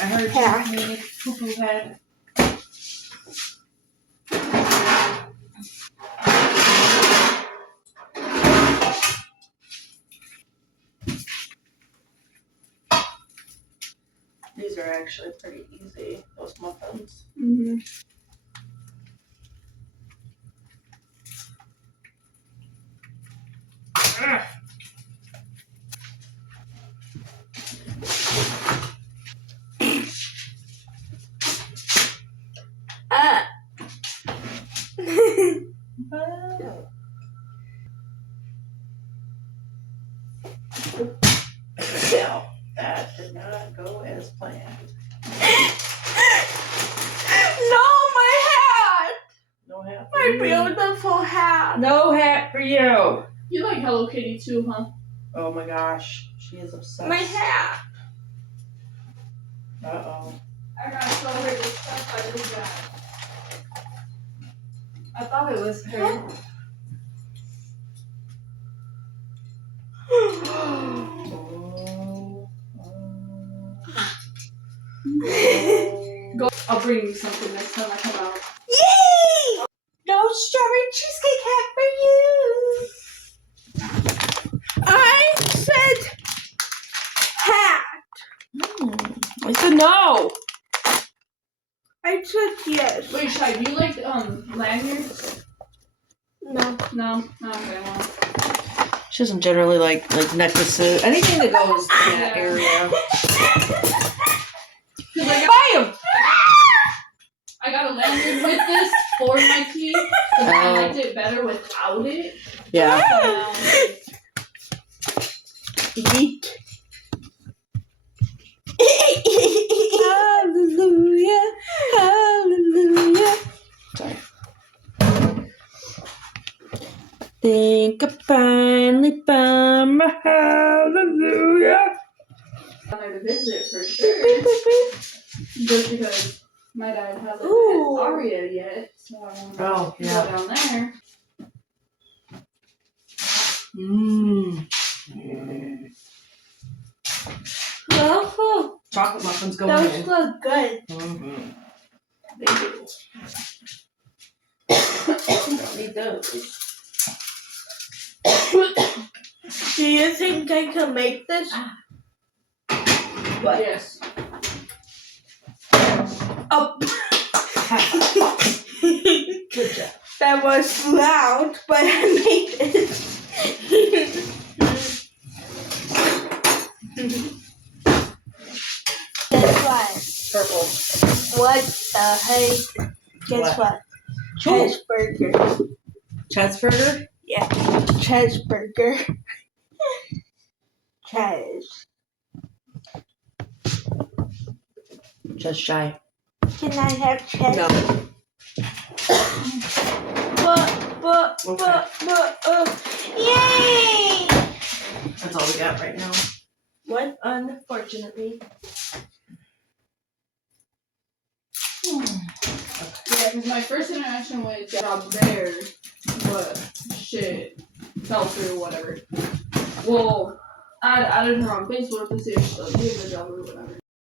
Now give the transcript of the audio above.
I heard you made a poo-poo head. These are actually pretty easy, those muffins. Mm-hmm. No, that did not go as planned. No, my hat! No hat. My beautiful hat. No hat for you. You like Hello Kitty too, huh? Oh my gosh, she is obsessed. My hat. Uh-oh. I gotta show her this stuff I just got. I thought it was her. Go. I'll bring you something next time I come out. Yay! No strawberry cheesecake hat for you. I said hat. I said no. I said yes. Wait, Shai, do you like lanyards? No. No? Okay, well. She doesn't generally like necklaces. Anything that goes in that area. Buy them! I got a lanyard with this for my key, because I liked it better without it. Yeah. Yeet. Hallelujah. Hallelujah. Sorry. Think I finally found my hallelujah. I'm going to visit for sure. Just because my dad hasn't met Aria yet, so I want to go down there. Well, Chocolate muffins going those in. look good. Mm-hmm. They do. Don't need those. Do you think I can make this? What? Yes. Oh. Good job. That was loud, but I made it. Guess what? Purple. What the heck? Guess what? Cheeseburger. Cheeseburger? Yeah, cheeseburger. Cheese. Just shy. Can I have cheese? No. Yay! That's all we got right now. What? Unfortunately. Yeah, because my first interaction with job there, but shit, fell through, whatever. Well, I added her on Facebook to see if she'll give a job or whatever.